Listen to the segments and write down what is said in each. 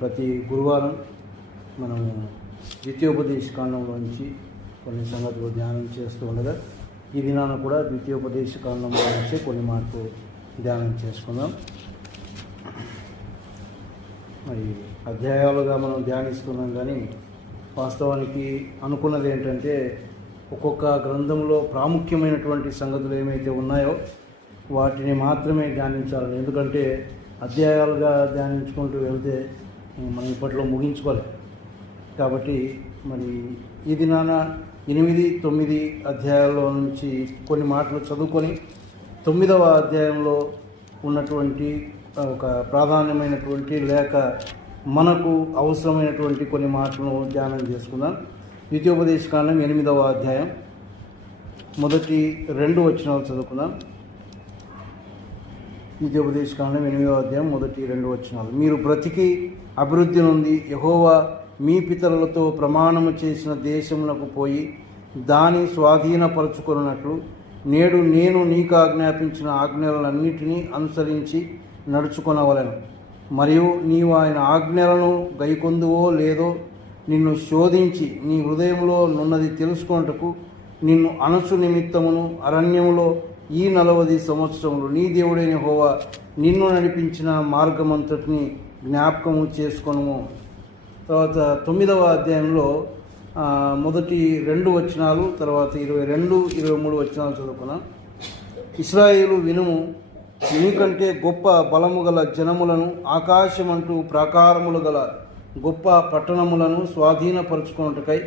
ప్రతి గురువారం మనము ద్వితీయోపదేశ కాండంలోంచి కొన్ని సంగతులు ధ్యానం చేస్తూ ఉండగా ఈ దినాన కూడా ద్వితీయోపదేశ కాండంలో నుంచి కొన్ని మాటలు ధ్యానం చేసుకుందాం. మరి అధ్యాయాలుగా మనం ధ్యానిస్తున్నాం, కానీ వాస్తవానికి అనుకున్నది ఏంటంటే ఒక్కొక్క గ్రంథంలో ప్రాముఖ్యమైనటువంటి సంగతులు ఏమైతే ఉన్నాయో వాటిని మాత్రమే ధ్యానించాలి. ఎందుకంటే అధ్యాయాలుగా ధ్యానించుకుంటూ వెళ్తే మనం ఇప్పట్లో ముగించుకోలేం. కాబట్టి మరి ఈ దినాన 8, 9 అధ్యాయాల్లో నుంచి కొన్ని మాటలు చదువుకొని 9వ అధ్యాయంలో ఉన్నటువంటి ఒక ప్రాధాన్యమైనటువంటి లేక మనకు అవసరమైనటువంటి కొన్ని మాటలను ధ్యానం చేసుకుందాం. ద్వితీయోపదేశ కాండం 8వ అధ్యాయం మొదటి 2 వచనాలు చదువుకుందాం. ద్వితీయోపదేశ కాండం 8వ అధ్యాయం మొదటి 2 వచనాలు. మీరు బ్రతికి అభివృద్ధి నొంది యెహోవా మీ పితరులతో ప్రమాణము చేసిన దేశమునకు పోయి దాని స్వాధీనపరచుకున్నట్లు నేడు నేను నీకు ఆజ్ఞాపించిన ఆజ్ఞలన్నిటినీ అనుసరించి నడుచుకొనవలెను. మరియు నీవు ఆయన ఆజ్ఞలను గైకొందువో లేదో నిన్ను శోధించి నీ హృదయంలో నున్నది తెలుసుకొనుటకు నిన్ను అనసు నిమిత్తమును అరణ్యములో ఈ 40 సంవత్సరములు నీ దేవుడైన యెహోవా నిన్ను నడిపించిన మార్గమంతటిని జ్ఞాపకము చేసుకొనుము. తర్వాత 9వ అధ్యాయంలో మొదటి 2 వచనాలు, తర్వాత 22, 23 వచనాలు చదువుకున్నాం. ఇశ్రాయేలు వినుము, నీకంటే గొప్ప బలము గల జనములను ఆకాశమంటూ ప్రాకారములు గల గొప్ప పట్టణములను స్వాధీనపరచుకొనుటకై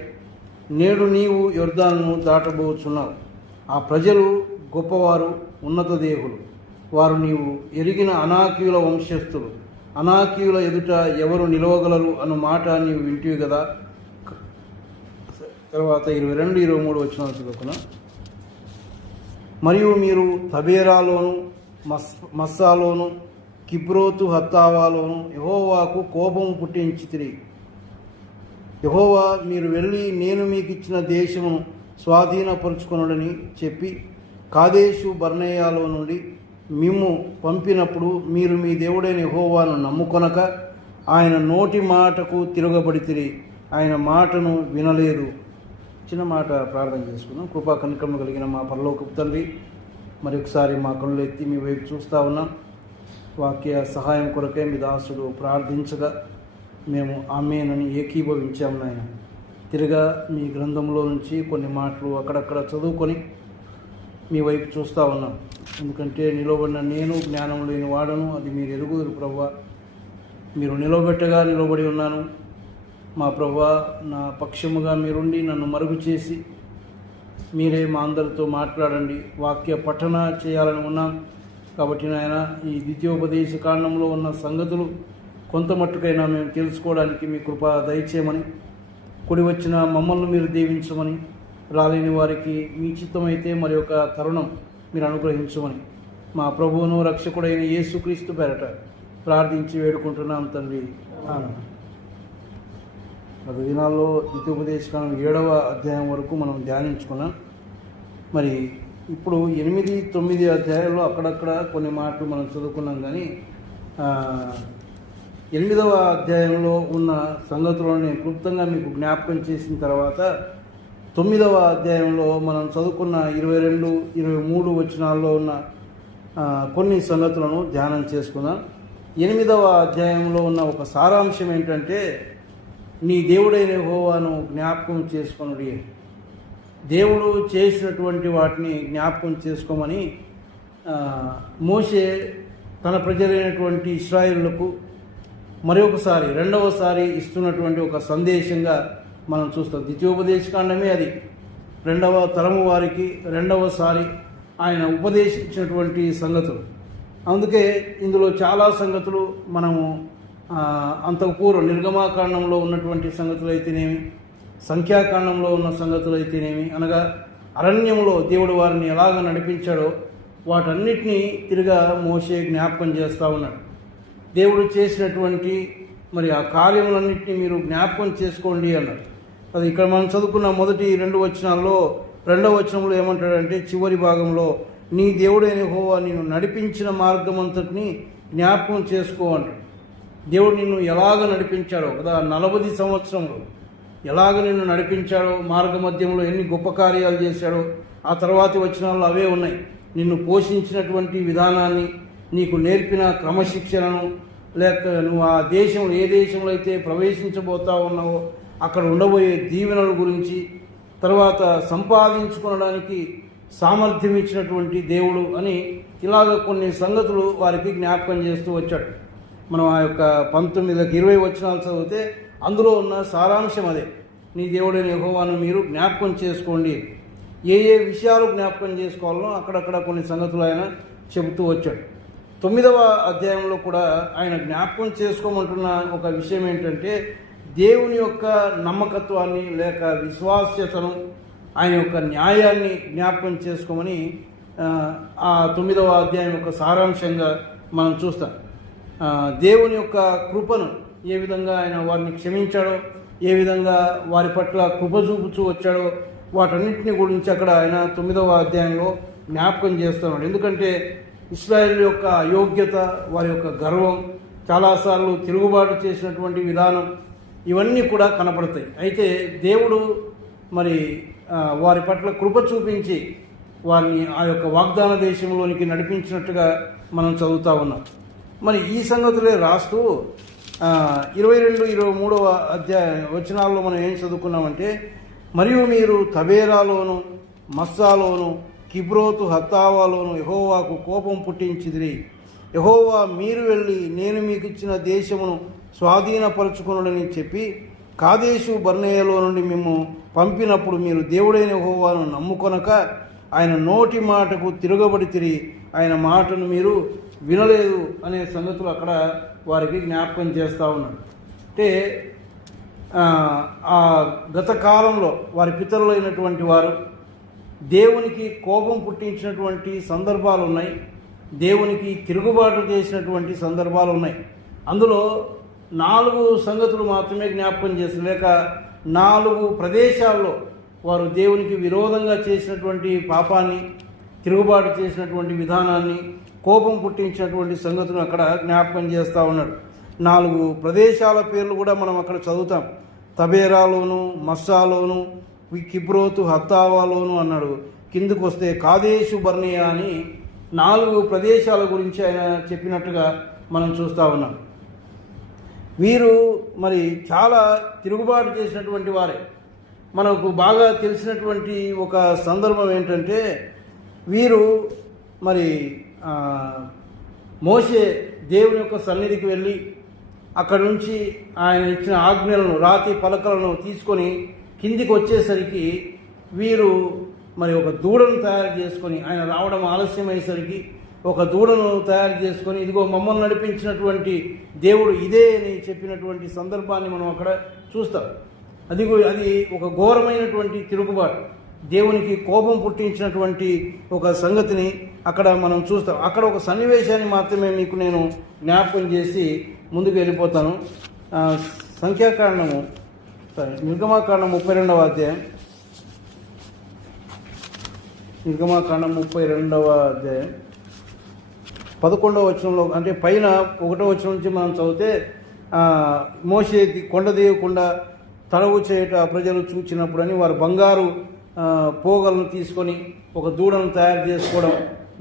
నేడు నీవు యొర్దానును దాటబోచున్నావు. ఆ ప్రజలు గొప్పవారు, ఉన్నత దేవులు, వారు నీవు ఎరిగిన అనాకీయుల వంశస్థులు. అనాకీయుల ఎదుట ఎవరు నిలవగలరు అను మాట నీవు వింటివి కదా. తర్వాత 22, 23 వచనాలు చదువుకున్నాం. మరియు మీరు తబేరాలోను మస్సాలోను కిబ్రోతు హత్తావాలోను యెహోవాకు కోపము పుట్టించితిరి. యెహోవా మీరు వెళ్ళి నేను మీకు ఇచ్చిన దేశమును స్వాధీనపరుచుకొనుడని చెప్పి కాదేశు బర్నేయాలో నుండి మిమ్ము పంపినప్పుడు మీరు మీ దేవుడైన యెహోవాను నమ్ముకొనక ఆయన నోటి మాటకు తిరగబడితిరి, ఆయన మాటను వినలేదు. చిన్న మాట ప్రార్థన చేసుకున్నాం. కృపా కనికరము కలిగిన మా పరలోకపు తండ్రి, మరొకసారి మా కళ్ళు ఎత్తి మీ వైపు చూస్తూ ఉన్నాం. వాక్య సహాయం కొరకే మీ దాసుడు ప్రార్థించగా మేము ఆమేనని ఏకీభవించాము నాయన. తిరిగా మీ గ్రంథంలో నుంచి కొన్ని మాటలు అక్కడక్కడ చదువుకొని మీ వైపు చూస్తూ ఉన్నాం. ఎందుకంటే నిలబడిన నేను జ్ఞానం లేని వాడను, అది మీరు ఎరుగుదురు ప్రభువా. మీరు నిలబెట్టగా నిలబడి ఉన్నాను మా ప్రభువా. నా పక్షముగా మీరుండి నన్ను మరుగు చేసి మీరే మా అందరితో మాట్లాడండి. వాక్య పఠన చేయాలని ఉన్నాం కాబట్టి నాయన ఈ ద్వితీయోపదేశ కాండంలో ఉన్న సంగతులు కొంత మట్టుకైనా మేము తెలుసుకోవడానికి మీ కృప దయచేయమని, కూడి వచ్చిన మమ్మల్ని మీరు దీవించమని, రాలేని వారికి మీ చిత్తమైతే మరి ఒక తరుణం మీరు అనుగ్రహించమని మా ప్రభువును రక్షకుడైన యేసుక్రీస్తు పేరట ప్రార్థించి వేడుకుంటున్నాం తండ్రి. గత దినాల్లో ద్వితీయోపదేశ కాండం 7వ అధ్యాయం వరకు మనం ధ్యానించుకున్నాం. మరి ఇప్పుడు 8, 9 అధ్యాయాల్లో అక్కడక్కడ కొన్ని మాటలు మనం చదువుకున్నాం. కానీ 8వ అధ్యాయంలో ఉన్న సంగతులను నేను క్లుప్తంగా మీకు జ్ఞాపకం చేసిన తర్వాత 9వ అధ్యాయంలో మనం చదువుకున్న 22, 23 వచనాల్లో ఉన్న కొన్ని సంగతులను ధ్యానం చేసుకుందాం. 8వ అధ్యాయంలో ఉన్న ఒక సారాంశం ఏంటంటే నీ దేవుడైన యెహోవాను జ్ఞాపకం చేసుకొనుడి. దేవుడు చేసినటువంటి వాటిని జ్ఞాపకం చేసుకోమని మోషే తన ప్రజలైనటువంటి ఇశ్రాయేలులకు మరొకసారి రెండవసారి ఇస్తున్నటువంటి ఒక సందేశంగా మనం చూస్తాం. ద్వితీయోపదేశ కాండమే అది 2వ తరము వారికి రెండవసారి ఆయన ఉపదేశించినటువంటి సంగతులు. అందుకే ఇందులో చాలా సంగతులు మనము అంతకు పూర్వం నిర్గమాకాండంలో ఉన్నటువంటి సంగతులు అయితేనేమి, సంఖ్యాకాండంలో ఉన్న సంగతులు అయితేనేమి, అనగా అరణ్యంలో దేవుడు వారిని ఎలాగ నడిపించాడో వాటన్నిటినీ తిరిగా మోషే జ్ఞాపకం చేస్తూ ఉన్నాడు. దేవుడు చేసినటువంటి మరి ఆ కార్యములన్నింటినీ మీరు జ్ఞాపకం చేసుకోండి అన్నాడు. అది ఇక్కడ మనం చదువుకున్న మొదటి 2 వచనాల్లో 2వ వచనంలో ఏమంటాడంటే చివరి భాగంలో నీ దేవుడైన యెహోవా నిన్ను నడిపించిన మార్గం అంతటిని జ్ఞాపకం చేసుకో అంటాడు. దేవుడు నిన్ను ఎలాగ నడిపించాడో కదా, 40 సంవత్సరములు ఎలాగ నిన్ను నడిపించాడో, మార్గ మధ్యంలో ఎన్ని గొప్ప కార్యాలు చేశాడో, ఆ తర్వాతి వచనాల్లో అవే ఉన్నాయి. నిన్ను పోషించినటువంటి విధానాన్ని, నీకు నేర్పిన క్రమశిక్షణను, లేక నువ్వు ఆ దేశంలో ఏ దేశంలో అయితే ప్రవేశించబోతా ఉన్నావో అక్కడ ఉండబోయే దీవెనల గురించి, తర్వాత సంపాదించుకోవడానికి సామర్థ్యం ఇచ్చినటువంటి దేవుడు అని ఇలాగ కొన్ని సంగతులు వారికి జ్ఞాపకం చేస్తూ వచ్చాడు. మనం ఆ యొక్క 19-20 వచనాలు చదివితే అందులో ఉన్న సారాంశం అదే. నీ దేవుడైన యెహోవాను మీరు జ్ఞాపకం చేసుకోండి. ఏ ఏ విషయాలు జ్ఞాపకం చేసుకోవాలనో అక్కడక్కడ కొన్ని సంగతులు ఆయన చెబుతూ వచ్చాడు. 9వ అధ్యాయంలో కూడా ఆయన జ్ఞాపకం చేసుకోమంటున్న ఒక విషయం ఏంటంటే, దేవుని యొక్క నమ్మకత్వాన్ని లేక విశ్వాస్యతను, ఆయన యొక్క న్యాయాన్ని జ్ఞాపకం చేసుకోమని ఆ 9వ అధ్యాయం యొక్క సారాంశంగా మనం చూస్తాం. దేవుని యొక్క కృపను ఏ విధంగా ఆయన వారిని క్షమించాడో, ఏ విధంగా వారి పట్ల కృప చూపుతూ వచ్చాడో, వాటన్నిటిని గురించి అక్కడ ఆయన 9వ అధ్యాయంలో జ్ఞాపకం చేస్తున్నాడు. ఎందుకంటే ఇశ్రాయేల్ యొక్క అయోగ్యత, వారి యొక్క గర్వం, చాలాసార్లు తిరుగుబాటు చేసినటువంటి విధానం, ఇవన్నీ కూడా కనపడతాయి. అయితే దేవుడు మరి వారి పట్ల కృప చూపించి వారిని ఆ యొక్క వాగ్దాన దేశంలోనికి నడిపించినట్టుగా మనం చదువుతూ ఉన్నాం. మరి ఈ సంగతులే రాస్తూ 22-23వ అధ్యాయ వచనాల్లో మనం ఏం చదువుకున్నామంటే, మరియు మీరు తబేరాలోను, మస్సాలోను, కిబ్రోతు హత్తావాలోను యెహోవాకు కోపం పుట్టించిదిరి. యెహోవా మీరు వెళ్ళి నేను మీకు ఇచ్చిన దేశమును స్వాధీనపరచుకొనుడని చెప్పి కాదేశు బర్నేయలో నుండి మేము పంపినప్పుడు మీరు దేవుడైన యెహోవాను నమ్ముకొనక ఆయన నోటి మాటకు తిరగబడితిరి, ఆయన మాటను మీరు వినలేదు అనే సంగతులు అక్కడ వారికి జ్ఞాపకం చేస్తూ ఉన్నాడు. అంటే ఆ గత కాలంలో వారి పితరులైనటువంటి వారు దేవునికి కోపం పుట్టించినటువంటి సందర్భాలు ఉన్నాయి, దేవునికి తిరుగుబాటు చేసినటువంటి సందర్భాలు ఉన్నాయి. అందులో 4 సంగతులు మాత్రమే జ్ఞాపకం చేసి, లేక 4 ప్రదేశాల్లో వారు దేవునికి విరోధంగా చేసినటువంటి పాపాన్ని, తిరుగుబాటు చేసినటువంటి విధానాన్ని, కోపం పుట్టించినటువంటి సంగతులను అక్కడ జ్ఞాపకం చేస్తూ ఉన్నాడు. 4 ప్రదేశాల పేర్లు కూడా మనం అక్కడ చదువుతాం. తబేరాలోను, మస్సాలోను, కిబ్రోతు హత్తావాలోను అన్నాడు. కిందకు వస్తే కాదేశు బర్నియా అని 4 ప్రదేశాల గురించి ఆయన చెప్పినట్టుగా మనం చూస్తూ ఉన్నాం. వీరు మరి చాలా తిరుగుబాటు చేసినటువంటి వారే. మనకు బాగా తెలిసినటువంటి ఒక సందర్భం ఏంటంటే, వీరు మరి మోషే దేవుని యొక్క సన్నిధికి వెళ్ళి అక్కడి నుంచి ఆయన ఇచ్చిన ఆజ్ఞలను, రాతి పలకలను తీసుకొని కిందికి వచ్చేసరికి వీరు మరి ఒక దూడను తయారు చేసుకొని, ఆయన రావడం ఆలస్యమయ్యేసరికి ఒక దూడను తయారు చేసుకొని, ఇదిగో మమ్మల్ని నడిపించినటువంటి దేవుడు ఇదే అని చెప్పినటువంటి సందర్భాన్ని మనం అక్కడ చూస్తాం. అది ఒక ఘోరమైనటువంటి తిరుగుబాటు, దేవునికి కోపం పుట్టించినటువంటి ఒక సంగతిని అక్కడ మనం చూస్తాం. అక్కడ ఒక సన్నివేశాన్ని మాత్రమే మీకు నేను జ్ఞాపకం చేసి ముందుకు వెళ్ళిపోతాను. సంఖ్యాకాండము నిర్గమాకాండం 32వ అధ్యాయం, నిర్గమాకాండం 32వ అధ్యాయం 11వ వచనంలో, అంటే పైన 1వ వచనం నుంచి మనం చదివితే, మోషే కొండ దేవకుండా తడవు చేయట ప్రజలు చూచినప్పుడు అని వారు బంగారు పోగలను తీసుకొని ఒక దూడను తయారు చేసుకోవడం,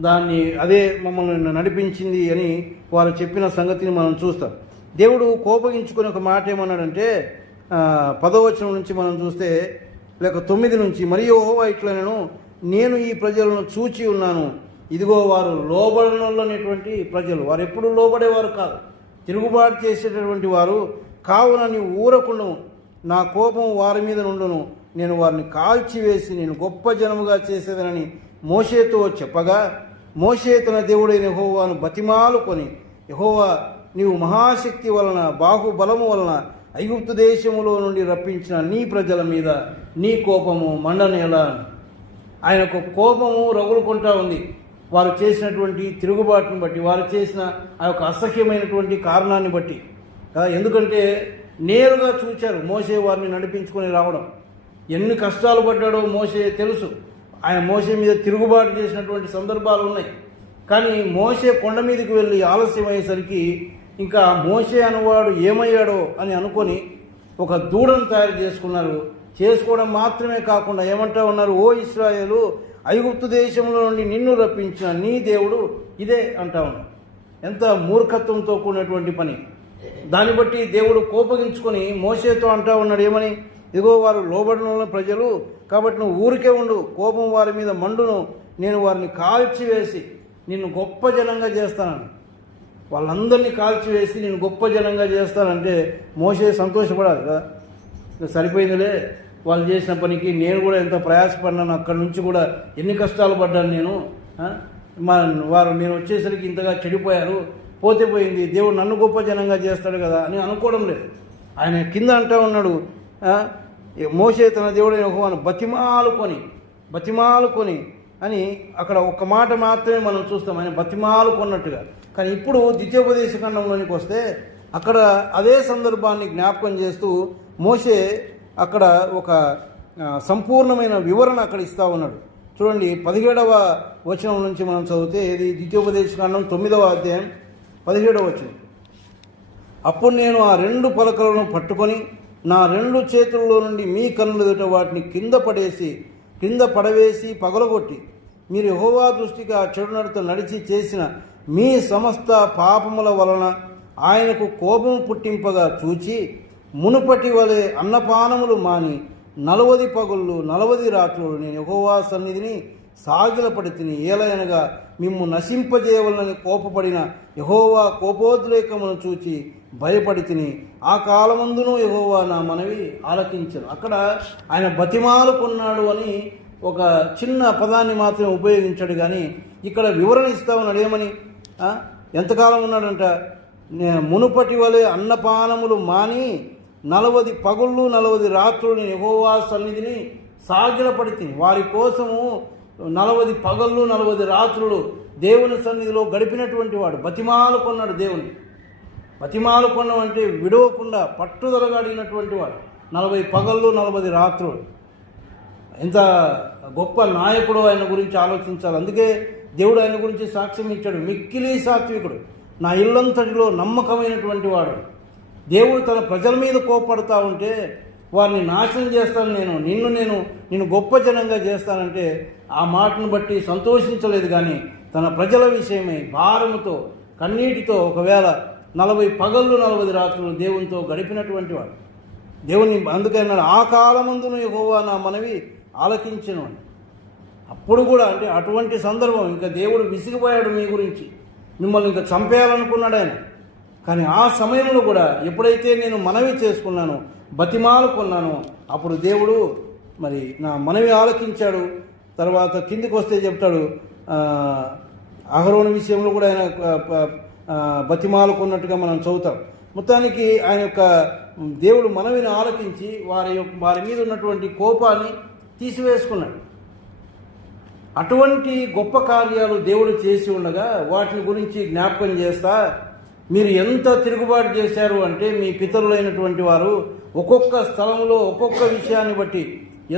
దాన్ని అదే మమ్మల్ని నడిపించింది అని వారు చెప్పిన సంగతిని మనం చూస్తాం. దేవుడు కోపగించుకుని ఒక మాట ఏమన్నాడంటే, 10వ వచనం నుంచి మనం చూస్తే, లేక 9 నుంచి, మరియు యెహోవా ఇట్లనెను, నేను ఈ ప్రజలను చూచి ఉన్నాను, ఇదిగో వారు లోబడనటువంటి ప్రజలు, వారు ఎప్పుడు లోబడేవారు కాదు, తిరుగుబాటు చేసేటటువంటి వారు, కావున నీవు ఊరకుండము, నా కోపం వారి మీద నుండును, నేను వారిని కాల్చివేసి నేను గొప్ప జనముగా చేసేదనని మోషేతో చెప్పగా, మోషే తన దేవుడైన యెహోవాను బతిమాలుకొని, యెహోవా నీవు మహాశక్తి వలన, బాహుబలము వలన ఐగుప్తు దేశములో నుండి రప్పించిన నీ ప్రజల మీద నీ కోపము మండనేలా. ఆయనకు కోపము రగులుకుంటా ఉంది వారు చేసినటువంటి తిరుగుబాటును బట్టి, వారు చేసిన ఆ యొక్క అసహ్యమైనటువంటి కారణాన్ని బట్టి. ఎందుకంటే నేరుగా చూశారు మోషే వారిని నడిపించుకొని రావడం, ఎన్ని కష్టాలు పడ్డాడో మోషే తెలుసు. ఆయన మోషే మీద తిరుగుబాటు చేసినటువంటి సందర్భాలు ఉన్నాయి. కానీ మోషే కొండ మీదకి వెళ్ళి ఆలస్యం అయ్యేసరికి ఇంకా మోషే అనేవాడు ఏమయ్యాడో అని అనుకొని ఒక దూడను తయారు చేసుకున్నారు. చేసుకోవడం మాత్రమే కాకుండా ఏమంటా ఉన్నారు, ఓ ఇశ్రాయేలు, ఐగుప్తు దేశంలో నుండి నిన్ను రప్పించిన నీ దేవుడు ఇదే అంటా ఉన్నాడు. ఎంత మూర్ఖత్వంతో కూడినటువంటి పని. దాన్ని బట్టి దేవుడు కోపగించుకొని మోషేతో అంటా ఉన్నాడు ఏమని, ఇదిగో వారు లోబడిన ప్రజలు కాబట్టి నువ్వు ఊరికే ఉండు, కోపం వారి మీద మండును, నేను వారిని కాల్చివేసి నిన్ను గొప్ప జనంగా చేస్తానని. వాళ్ళందరినీ కాల్చివేసి నేను గొప్ప జనంగా చేస్తానంటే మోషే సంతోషపడాలి కదా. సరిపోయిందిలే వాళ్ళు చేసిన పనికి, నేను కూడా ఎంత ప్రయాసపడినాను, అక్కడి నుంచి కూడా ఎన్ని కష్టాలు పడ్డాను నేను, నేను వచ్చేసరికి ఇంతగా చెడిపోయారు, పోతే పోయింది, దేవుడు నన్ను గొప్ప జనంగా చేస్తాడు కదా అని అనుకోవడం లేదు. ఆయన కింద అంటా ఉన్నాడు, మోషే తన దేవుడు యెహోవాను బతిమాలుకొని అని అక్కడ ఒక మాట మాత్రమే మనం చూస్తాం, ఆయన బతిమాలుకున్నట్టుగా. కానీ ఇప్పుడు ద్వితీయోపదేశ ఖండంలోనికి వస్తే అక్కడ అదే సందర్భాన్ని జ్ఞాపకం చేస్తూ మోషే అక్కడ ఒక సంపూర్ణమైన వివరణ అక్కడ ఇస్తూ ఉన్నాడు. చూడండి 17వ వచనం నుంచి మనం చదివితే, ఇది ద్వితీయోపదేశ ఖండం 9వ అధ్యాయం 17వ వచనం. అప్పుడు నేను ఆ 2 పలకలను పట్టుకొని నా 2 చేతుల్లో నుండి మీ కన్నుల ఎదుట వాటిని కింద పడవేసి పగలగొట్టి, మీరు యెహోవా దృష్టికి ఆ చెడు నడత నడిచి చేసిన మీ సమస్త పాపముల వలన ఆయనకు కోపం పుట్టింపగా చూచి, మునుపటి వలె అన్నపానములు మాని 40 పగుళ్ళు 40 రాత్రులు నేను యెహోవా సన్నిధిని సాగిలపడి తిని, ఏలయనగా మిమ్ము నశింపజేయవలనని కోపపడిన యెహోవా కోపోద్రేకమును చూచి భయపడి తిని, ఆ కాలమందును యెహోవా నా మనవి ఆలకించను. అక్కడ ఆయన బతిమాలుకున్నాడు అని ఒక చిన్న పదాన్ని మాత్రమే ఉపయోగించాడు. కానీ ఇక్కడ వివరణ ఇస్తా ఉన్నాడు ఏమని, ఎంతకాలం ఉన్నాడంట, మునుపటి వలె అన్నపానములు మాని 40 పగుళ్ళు 40 రాత్రులు నేను యెహోవా సన్నిధిని సాగిలపడి తిని, వారి కోసము 40 పగళ్ళు 40 రాత్రులు దేవుని సన్నిధిలో గడిపినటువంటి వాడు. బతిమాలుకున్నాడు దేవుని. బతిమాలుకొనడం అంటే విడవకుండా పట్టుదలగా అడిగినటువంటి వాడు. 40 పగళ్ళు 40 రాత్రులు. ఎంత గొప్ప నాయకుడు ఆయన గురించి ఆలోచించాలి. అందుకే దేవుడు ఆయన గురించి సాక్ష్యం ఇచ్చాడు, మిక్కిలి సాత్వికుడు, నా ఇల్లంతటిలో నమ్మకమైనటువంటి వాడు. దేవుడు తన ప్రజల మీద కోపడతా ఉంటే వారిని నాశనం చేస్తాను, నిన్ను గొప్ప జనంగా చేస్తానంటే ఆ మాటను బట్టి సంతోషించలేదు. కానీ తన ప్రజల విషయమై భారముతో కన్నీటితో ఒకవేళ 40 పగళ్ళు 40 రాత్రులు దేవునితో గడిపినటువంటి వాడు. దేవుని అందుకన్నాడు, ఆ కాలమందును యెహోవా నా మనవి ఆలకించెను అని. అప్పుడు కూడా అంటే అటువంటి సందర్భం, ఇంకా దేవుడు విసిగిపోయాడు మీ గురించి, మిమ్మల్ని ఇంకా చంపేయాలనుకున్నాడు ఆయన. కానీ ఆ సమయంలో కూడా ఎప్పుడైతే నేను మనవి చేసుకున్నానో, బతిమాలుకున్నానో, అప్పుడు దేవుడు మరి నా మనవి ఆలకించాడు. తర్వాత కిందికి వస్తే చెప్తాడు, అహరోను విషయంలో కూడా ఆయన బతిమాలుకున్నట్టుగా మనం చదువుతాం. మొత్తానికి ఆయన యొక్క దేవుడు మనవిని ఆలకించి వారి మీద ఉన్నటువంటి కోపాన్ని తీసివేసుకున్నాడు. అటువంటి గొప్ప కార్యాలు దేవుడు చేసి ఉండగా వాటిని గురించి జ్ఞాపకం చేస్తా, మీరు ఎంత తిరుగుబాటు చేశారు అంటే, మీ పితరులైనటువంటి వారు ఒక్కొక్క స్థలంలో ఒక్కొక్క విషయాన్ని బట్టి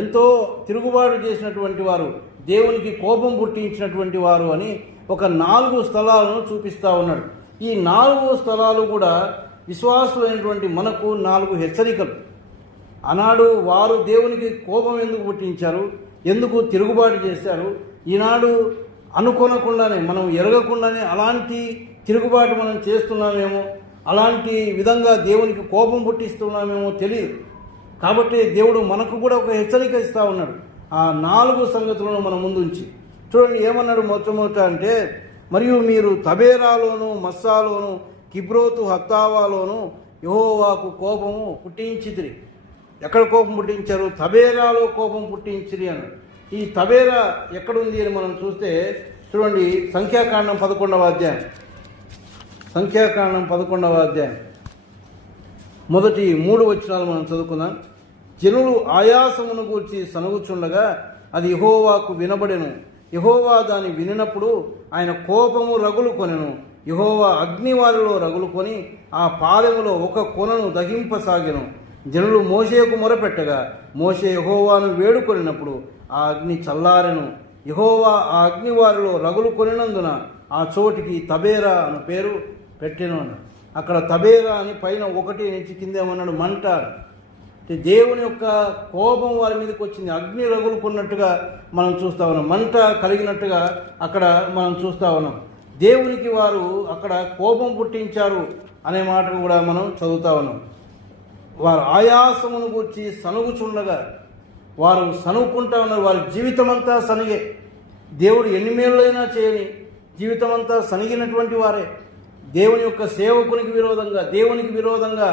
ఎంతో తిరుగుబాటు చేసినటువంటి వారు, దేవునికి కోపం పుట్టించినటువంటి వారు అని ఒక 4 స్థలాలను చూపిస్తూ ఉన్నాడు. ఈ 4 స్థలాలు కూడా విశ్వాసులైనటువంటి మనకు 4 హెచ్చరికలు. ఆనాడు వారు దేవునికి కోపం ఎందుకు పుట్టించారు, ఎందుకు తిరుగుబాటు చేశారు, ఈనాడు అనుకోనకుండానే మనం ఎరగకుండానే అలాంటి తిరుగుబాటు మనం చేస్తున్నామేమో, అలాంటి విధంగా దేవునికి కోపం పుట్టిస్తున్నామేమో తెలియదు. కాబట్టి దేవుడు మనకు కూడా ఒక హెచ్చరిక ఇస్తూ ఉన్నాడు. ఆ 4 సంగతులను మన ముందుంచి చూడండి ఏమన్నాడు. మొట్టమొదట అంటే, మరియు మీరు తబేరాలోను మస్సాలోను కిబ్రోతు హత్తావాలోను యెహోవాకు కోపము పుట్టించితిరి. ఎక్కడ కోపం పుట్టించారు? తబేరాలో కోపం పుట్టించిరి అన్నాడు. ఈ తబేరా ఎక్కడుంది అని మనం చూస్తే చూడండి, సంఖ్యాకాండం 11వ అధ్యాయం మొదటి 3 వచనాలు మనం చదువుకుందాం. జనులు ఆయాసమును గూర్చి సనుగుచుండగా అది యెహోవాకు వినబడెను. యెహోవా దాన్ని వినినప్పుడు ఆయన కోపము రగులు కొనెను. యెహోవా అగ్నివారిలో రగులుకొని ఆ పాలెములో ఒక కొనను దహింపసాగెను. జనులు మోషేకు మొరపెట్టగా మోషే యెహోవాను వేడుకొనినప్పుడు ఆ అగ్ని చల్లారెను. యెహోవా ఆ అగ్నివారిలో రగులు కొనినందున ఆ చోటికి తబేరా అను పేరు పెట్టెను అన్నాడు. అక్కడ తబేరా అని పైన 1 నుంచి కింద ఏమన్నాడు మంట. అంటే దేవుని యొక్క కోపం వారి మీదకి వచ్చింది, అగ్ని రగులుకున్నట్టుగా మనం చూస్తూ ఉన్నాం, మంట కలిగినట్టుగా అక్కడ మనం చూస్తూ ఉన్నాం. దేవునికి వారు అక్కడ కోపం పుట్టించారు అనే మాటను కూడా మనం చదువుతా ఉన్నాం. వారు ఆయాసమును గూర్చి సనుగుచుండగా వారు సనుక్కుంటా ఉన్నారు. వారి జీవితం అంతా సనిగే, దేవుడు ఎన్ని మేలులైనా చేయని జీవితం అంతా సనిగినటువంటి వారే. దేవుని యొక్క సేవకునికి విరోధంగా, దేవునికి విరోధంగా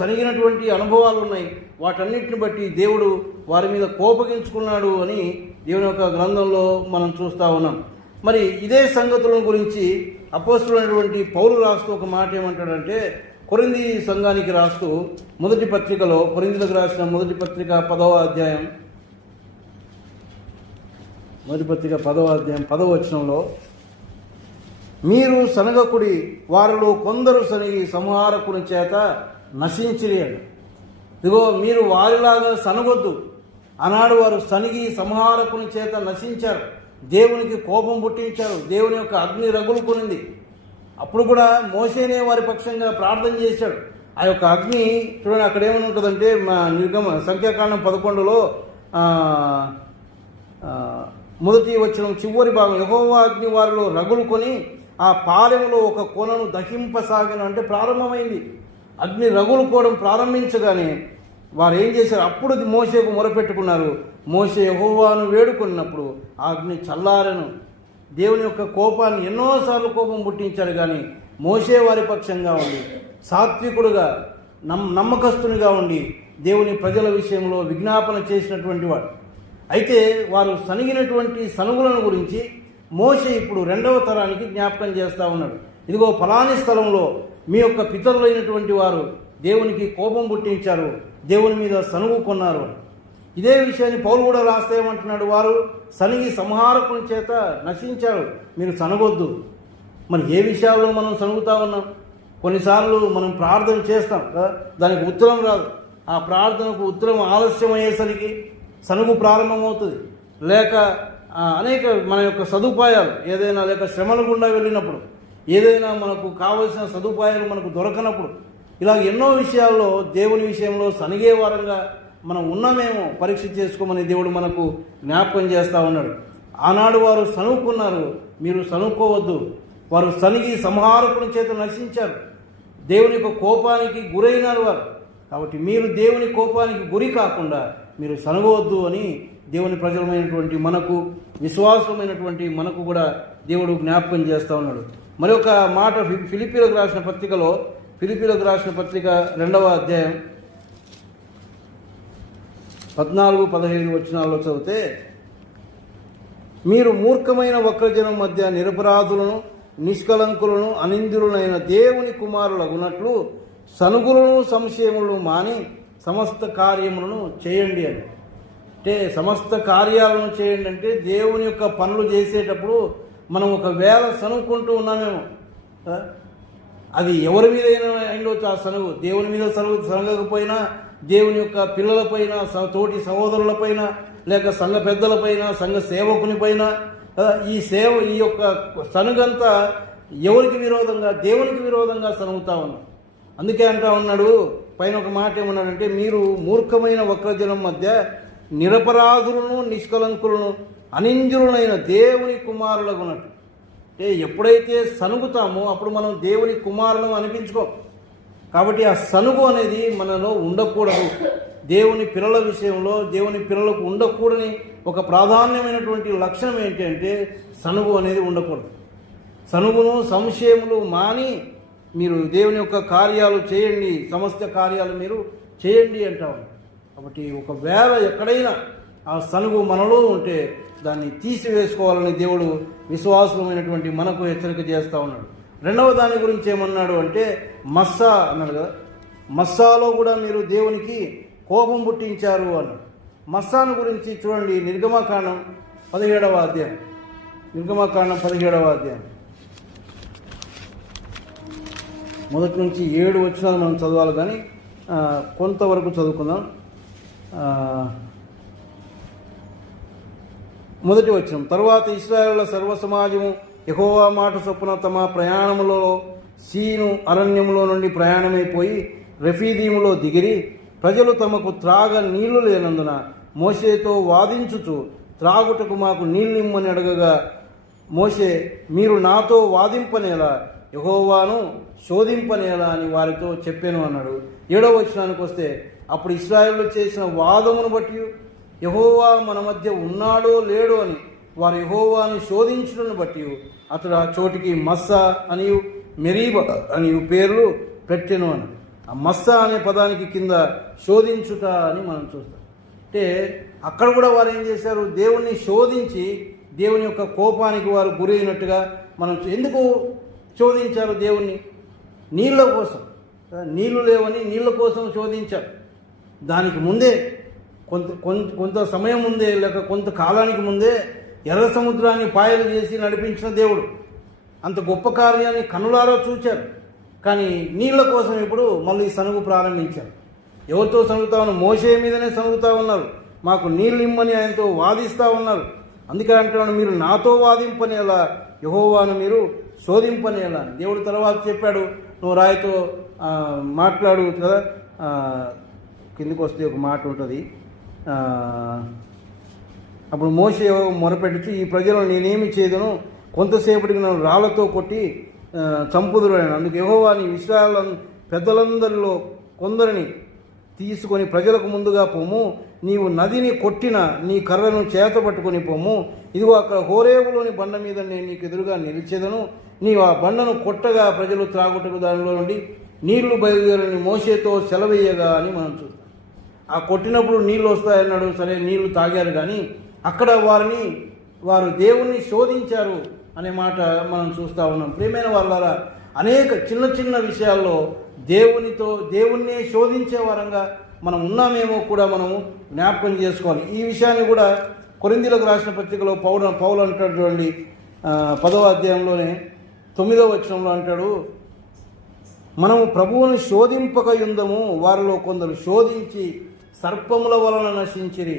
సనిగినటువంటి అనుభవాలు ఉన్నాయి. వాటన్నిటిని బట్టి దేవుడు వారి మీద కోపగించుకున్నాడు అని దేవుని యొక్క గ్రంథంలో మనం చూస్తూ ఉన్నాం. మరి ఇదే సంగతుల గురించి అపోస్తలుడైనటువంటి పౌలు రాస్తూ ఒక మాట ఏమంటాడంటే, కొరింథీ సంఘానికి రాస్తూ మొదటి పత్రికలో, కొరింథీలకు రాసిన మొదటి పత్రిక 10వ అధ్యాయం, మొదటి పత్రిక 10వ అధ్యాయం 10వ వచనంలో, మీరు సనగకుడి, వారిలో కొందరు సనిగి సంహారకుని చేత నశించిరి అని. ఇదిగో మీరు వారిలాగా సనగొద్దు. ఆనాడు వారు సనిగి సంహారకుని చేత నశించారు, దేవునికి కోపం పుట్టించారు, దేవుని యొక్క అగ్ని రగులుకునింది. అప్పుడు కూడా మోసేనే వారి పక్షంగా ప్రార్థన చేశాడు. ఆ యొక్క అగ్ని చూడండి, అక్కడ ఏమని ఉంటుందంటే, సంఖ్యాకాండం 11లో మొదటి వచనం చివరి భాగం, యెహోవా అగ్ని వారిలో రగులుకొని ఆ పాలెములో ఒక కొనను దహింపసాగిన. అంటే ప్రారంభమైంది, అగ్ని రగులుకోవడం ప్రారంభించగానే వారు ఏం చేశారు, అప్పుడు మోషేకు మొరపెట్టుకున్నారు. మోషే యెహోవాను వేడుకున్నప్పుడు ఆ అగ్ని చల్లారెను. దేవుని యొక్క కోపాన్ని ఎన్నోసార్లు కోపం పుట్టించాడు, కానీ మోషే వారి పక్షంగా ఉండి సాత్వికుడుగా నమ్మకస్తునిగా ఉండి దేవుని ప్రజల విషయంలో విజ్ఞాపన చేసినటువంటి వాడు. అయితే వారు సనిగినటువంటి సనుగులను గురించి మోషే ఇప్పుడు 2వ తరానికి జ్ఞాపకం చేస్తూ ఉన్నాడు. ఇదిగో ఫలాని స్థలంలో మీ యొక్క పితరులైనటువంటి వారు దేవునికి కోపం పుట్టించారు, దేవుని మీద సనుగు కొన్నారు అని. ఇదే విషయాన్ని పౌలు కూడా రాస్తే ఏమంటున్నాడు, వారు సనిగి సంహారకుని చేత నశించారు, మీరు సనగొద్దు. మరి ఏ విషయాల్లో మనం సనుగుతా ఉన్నాం? కొన్నిసార్లు మనం ప్రార్థన చేస్తాం కదా, దానికి ఉత్తరం రాదు. ఆ ప్రార్థనకు ఉత్తరం ఆలస్యం అయ్యేసరికి సనుగు ప్రారంభమవుతుంది. లేక అనేక మన యొక్క సదుపాయాలు ఏదైనా, లేక శ్రమల గుండా వెళ్ళినప్పుడు, ఏదైనా మనకు కావలసిన సదుపాయాలు మనకు దొరకనప్పుడు, ఇలా ఎన్నో విషయాల్లో దేవుని విషయంలో సనిగే వారంగా మనం ఉన్నామేమో పరీక్ష చేసుకోమని దేవుడు మనకు జ్ఞాపకం చేస్తూ ఉన్నాడు. ఆనాడు వారు సనుక్కున్నారు, మీరు సనుక్కోవద్దు. వారు సనిగి సంహారకుని చేత నశించారు, దేవుని యొక్క కోపానికి గురైనారు వారు. కాబట్టి మీరు దేవుని కోపానికి గురి కాకుండా మీరు సనగవద్దు అని దేవుని ప్రజలమైనటువంటి మనకు, విశ్వాసమైనటువంటి మనకు కూడా దేవుడు జ్ఞాపకం చేస్తూ ఉన్నాడు. మరి ఒక మాట ఫిలిప్పీలకు రాసిన పత్రికలో, ఫిలిప్పీలకు రాసిన పత్రిక 2వ అధ్యాయం 14-15 వచనాల్లో చదివితే, మీరు మూర్ఖమైన వక్రజనం మధ్య నిరపరాధులను, నిష్కలంకులను, అనింద్యులైన దేవుని కుమారులగునట్లు సనుగులను సంశయములను మాని సమస్త కార్యములను చేయండి అని. అంటే సమస్త కార్యాలను చేయండి అంటే, దేవుని యొక్క పనులు చేసేటప్పుడు మనం ఒకవేళ సనుక్కుంటూ ఉన్నామేమో, అది ఎవరి మీద అయిండొచ్చు ఆ సనుగు. దేవుని మీద సనగకపోయినా దేవుని యొక్క పిల్లలపైన, తోటి సహోదరులపైన, లేక సంఘ పెద్దలపైన, సంఘ సేవకునిపైన ఈ యొక్క సనుగంతా ఎవరికి విరోధంగా, దేవునికి విరోధంగా సనుగుతా ఉన్నాం. అందుకే అంటా ఉన్నాడు పైన ఒక మాట ఏమన్నాడంటే, మీరు మూర్ఖమైన వక్రజనం మధ్య నిరపరాధులను, నిష్కలంకులను, అనింద్యులైన దేవుని కుమారులగునట్టు. అంటే ఎప్పుడైతే సనుగుతామో అప్పుడు మనం దేవుని కుమారులను అనిపించుకోం. కాబట్టి ఆ సనుగు అనేది మనలో ఉండకూడదు. దేవుని పిల్లల విషయంలో, దేవుని పిల్లలకు ఉండకూడని ఒక ప్రాధాన్యమైనటువంటి లక్షణం ఏంటంటే సనుగు అనేది ఉండకూడదు. సనుగును సంశయములు మాని మీరు దేవుని యొక్క కార్యాలు చేయండి, సమస్త కార్యాలు మీరు చేయండి అంటాము. కాబట్టి ఒకవేళ ఎక్కడైనా ఆ సనుగు మనలో ఉంటే దాన్ని తీసివేసుకోవాలని దేవుడు విశ్వాసమైనటువంటి మనకు హెచ్చరిక చేస్తూ ఉన్నాడు. 2వ దాని గురించి ఏమన్నాడు అంటే, మస్సా అన్నాడు కదా, మస్సాలో కూడా మీరు దేవునికి కోపం పుట్టించారు అన్నాడు. మస్సాను గురించి చూడండి, నిర్గమకాండం 17వ అధ్యాయం, నిర్గమకాండం 17వ అధ్యాయం మొదటి నుంచి 7 వచనాలు మనం చదవాలి, కానీ కొంతవరకు చదువుకుందాం. మొదటి వచనం, తరువాత ఇశ్రాయేలుల సర్వ సమాజము యెహోవా మాట చొప్పున తమ ప్రయాణములో సీను అరణ్యంలో నుండి ప్రయాణమైపోయి రెఫీదీములో దిగిరి. ప్రజలు తమకు త్రాగ నీళ్లు లేనందున మోషేతో వాదించుచు త్రాగుటకు మాకు నీళ్ళిమ్మని అడగగా మోషే, మీరు నాతో వాదింపనేలా, యెహోవాను శోధింపనేలా అని వారితో చెప్పాను అన్నాడు. 7వ వచనానికి వస్తే, అప్పుడు ఇశ్రాయేలు చేసిన వాదమును బట్టి యెహోవా మన మధ్య ఉన్నాడో లేడో అని వారు యెహోవాను శోధించడాన్ని బట్టి అతడు ఆ చోటికి మస్సా అనియు మెరీబ అనియు పేర్లు పెట్టెను అని. ఆ మస్సా అనే పదానికి కింద శోధించుట అని మనం చూస్తాం. అంటే అక్కడ కూడా వారు ఏం చేశారు, దేవుణ్ణి శోధించి దేవుని యొక్క కోపానికి వారు గురైనట్టుగా మనం ఎందుకు శోధించారు దేవుణ్ణి? నీళ్ళ కోసం. నీళ్లు లేవని నీళ్ళ కోసం శోధించారు. దానికి ముందే కొంత సమయం ముందే లేక కొంత కాలానికి ముందే ఎర్ర సముద్రాన్ని పాయలు చేసి నడిపించిన దేవుడు. అంత గొప్ప కార్యాన్ని కన్నులారా చూచారు. కానీ నీళ్ల కోసం ఇప్పుడు మళ్ళీ సనుగు ప్రారంభించారు. ఎవరితో సనుగుతా ఉన్నారు? మోషే మీదనే సనుగుతా ఉన్నారు. మాకు నీళ్ళు ఇమ్మని ఆయనతో వాదిస్తూ ఉన్నారు. అందుకే అంటున్నాడు, మీరు నాతో వాదింపనేలా, యెహోవాను మీరు శోధింపనేలా. దేవుడు తర్వాత చెప్పాడు, నువ్వు రాయితో మాట్లాడు కదా. కిందికి వస్తే ఒక మాట ఉంటుంది. అప్పుడు మోషే మొరపెట్టి, ఈ ప్రజలను నేనేమి చేయదును, కొంతసేపటికి నన్ను రాళ్లతో కొట్టి చంపుదురు అని. అందుకు యెహోవా నీ ఇశ్రాయేలు పెద్దలందరిలో కొందరిని తీసుకొని ప్రజలకు ముందుగా పోము, నీవు నదిని కొట్టిన నీ కర్రను చేతపట్టుకొని పోము, ఇదిగో అక్కడ హోరేబులోని బండ మీద నేను నీకు ఎదురుగా నిలిచేదను, నీవు ఆ బండను కొట్టగా ప్రజలు త్రాగుటకు దానిలో నుండి నీళ్లు బయలుదేరని మోషేతో సెలవేయగా అని మనం చూస్తాం. ఆ కొట్టినప్పుడు నీళ్ళు వస్తాయన్నాడు. సరే, నీళ్లు తాగారు. కానీ అక్కడ వారు దేవుణ్ణి శోధించారు అనే మాట మనం చూస్తూ ఉన్నాం. ప్రియమైన వాళ్ళారా, అనేక చిన్న చిన్న విషయాల్లో దేవుణ్ణి శోధించే వారంగా మనం ఉన్నామేమో కూడా మనము జ్ఞాపకం చేసుకోవాలి. ఈ విషయాన్ని కూడా కొరింథీయులకు రాసిన పత్రికలో పౌలు అంటాడు చూడండి, 10వ అధ్యాయంలోనే 9వ వచనంలో అంటాడు, మనము ప్రభువును శోధింపక యుందము, వారిలో కొందరు శోధించి సర్పముల వలన నశించిరి.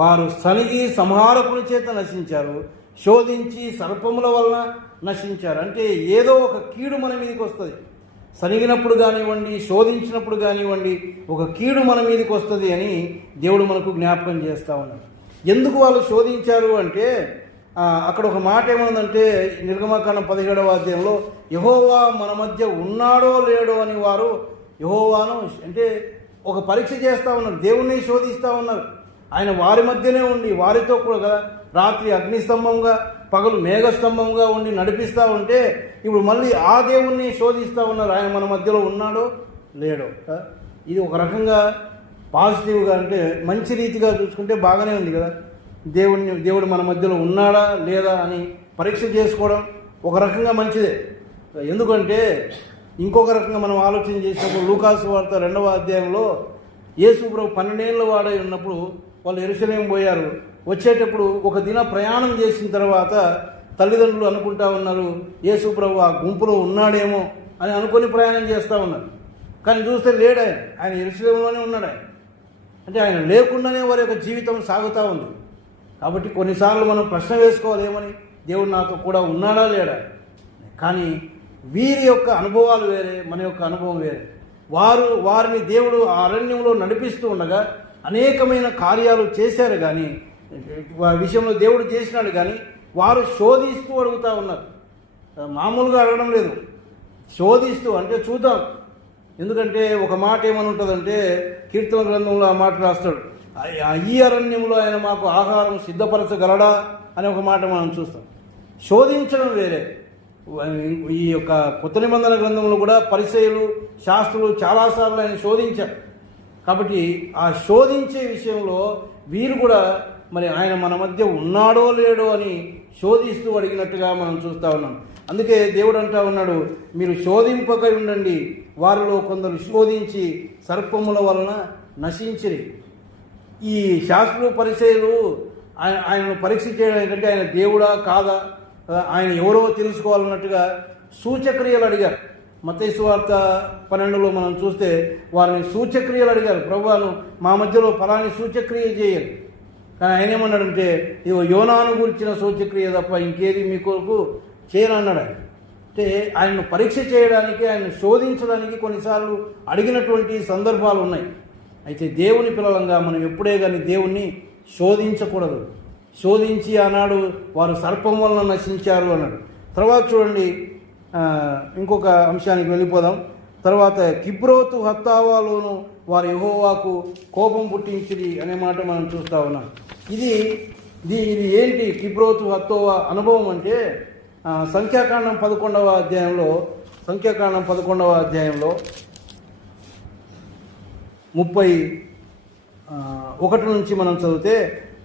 వారు సనిగి సంహారకుని చేత నశించారు, శోధించి సర్పముల వలన నశించారు. అంటే ఏదో ఒక కీడు మన మీదకి వస్తుంది. సనిగినప్పుడు కానివ్వండి, శోధించినప్పుడు కానివ్వండి, ఒక కీడు మన మీదకి వస్తుంది అని దేవుడు మనకు జ్ఞాపకం చేస్తూ ఉన్నాడు. ఎందుకు వాళ్ళు శోధించారు అంటే, అక్కడ ఒక మాట ఏమన్నదంటే, నిర్గమకాండం 17వ అధ్యాయంలో యెహోవా మన మధ్య ఉన్నాడో లేడో అని వారు యెహోవాను అంటే ఒక పరీక్ష చేస్తూ ఉన్నారు. దేవుణ్ణి శోధిస్తూ ఉన్నారు. ఆయన వారి మధ్యనే ఉండి వారితో కూడా కదా, రాత్రి అగ్నిస్తంభంగా పగలు మేఘస్తంభంగా ఉండి నడిపిస్తూ ఉంటే ఇప్పుడు మళ్ళీ ఆ దేవుణ్ణి శోధిస్తూ ఉన్నారు. ఆయన మన మధ్యలో ఉన్నాడో లేడో. ఇది ఒక రకంగా పాజిటివ్గా అంటే మంచి రీతిగా చూసుకుంటే బాగానే ఉంది కదా. దేవుడు మన మధ్యలో ఉన్నాడా లేదా అని పరీక్ష చేసుకోవడం ఒక రకంగా మంచిదే. ఎందుకంటే ఇంకొక రకంగా మనం ఆలోచన చేసినప్పుడు లూకాసు వార్త 2వ అధ్యాయంలో యేసు ప్రభు 12 ఏళ్ల వాడై ఉన్నప్పుడు వాళ్ళు యెరూషలేము పోయారు. వచ్చేటప్పుడు ఒక దిన ప్రయాణం చేసిన తర్వాత తల్లిదండ్రులు అనుకుంటా ఉన్నారు, యేసు ప్రభు ఆ గుంపులో ఉన్నాడేమో అని అనుకొని ప్రయాణం చేస్తూ ఉన్నారు. కానీ చూస్తే లేడు, ఆయన యెరూషలేములోనే ఉన్నాడు. అంటే ఆయన లేకుండానే వారి యొక్క జీవితం సాగుతూ ఉంది. కాబట్టి కొన్నిసార్లు మనం ప్రశ్న వేసుకోవాలి, ఏమని, దేవుడు నాతో కూడా ఉన్నాడా లేడా. కానీ వీరి యొక్క అనుభవాలు వేరే, మన యొక్క అనుభవం వేరే. వారిని దేవుడు ఆ అరణ్యంలో నడిపిస్తూ ఉండగా అనేకమైన కార్యాలు చేశారు. కానీ విషయంలో దేవుడు చేసినాడు. కానీ వారు శోధిస్తూ అడుగుతూ ఉన్నారు. మామూలుగా అడగడం లేదు, శోధిస్తూ. అంటే చూద్దాం. ఎందుకంటే ఒక మాట ఏమని ఉంటుందంటే, కీర్తన గ్రంథంలో ఆ మాట రాస్తాడు, ఈ అరణ్యంలో ఆయన మాకు ఆహారం సిద్ధపరచగలడా అనే ఒక మాట మనం చూస్తాం. శోధించడం వేరే. ఈ యొక్క కొత్త నిబంధన గ్రంథంలో కూడా పరిసయ్యులు, శాస్త్రులు చాలాసార్లు ఆయన శోధించారు. కాబట్టి ఆ శోధించే విషయంలో వీరు కూడా మరి ఆయన మన మధ్య ఉన్నాడో లేడో అని శోధిస్తూ అడిగినట్టుగా మనం చూస్తూ ఉన్నాం. అందుకే దేవుడు అంటా ఉన్నాడు, మీరు శోధింపక ఉండండి, వారిలో కొందరు శోధించి సర్పముల వలన నశించిరి. ఈ శాస్త్రులు పరిసయ్యులు ఆయనను పరీక్ష చేయడానికంటే ఆయన దేవుడా కాదా, ఆయన ఎవరో తెలుసుకోవాలన్నట్టుగా సూచక్రియలు అడిగారు. మత్తయి సువార్త 12లో మనం చూస్తే వారిని సూచక్రియలు అడిగారు. ప్రభువాను మా మధ్యలో ఫలాని సూచక్రియ చేయాలి. కానీ ఆయన ఏమన్నాడంటే, ఇదిగో యోనాను గురించిన సూచక్రియ తప్ప ఇంకేది మీ కొరకు చేయనన్నాడు ఆయన. అంటే ఆయన్ను పరీక్ష చేయడానికి, ఆయన్ను శోధించడానికి కొన్నిసార్లు అడిగినటువంటి సందర్భాలు ఉన్నాయి. అయితే దేవుని పిల్లలంగా మనం ఎప్పుడే కానీ దేవుణ్ణి శోధించకూడదు. శోధించి ఆనాడు వారు సర్పం వలన నశించారు అన్నాడు. తర్వాత చూడండి, ఇంకొక అంశానికి వెళ్ళిపోదాం. తర్వాత కిబ్రోతు హత్తావాలోను వారు యెహోవాకు కోపం పుట్టించిరి అనే మాట మనం చూస్తూ ఉన్నాం. ఇది ఏంటి కిబ్రోతు హత్తోవా అనుభవం అంటే సంఖ్యాకాండం 11వ అధ్యాయంలో 31 నుంచి మనం చదివితే,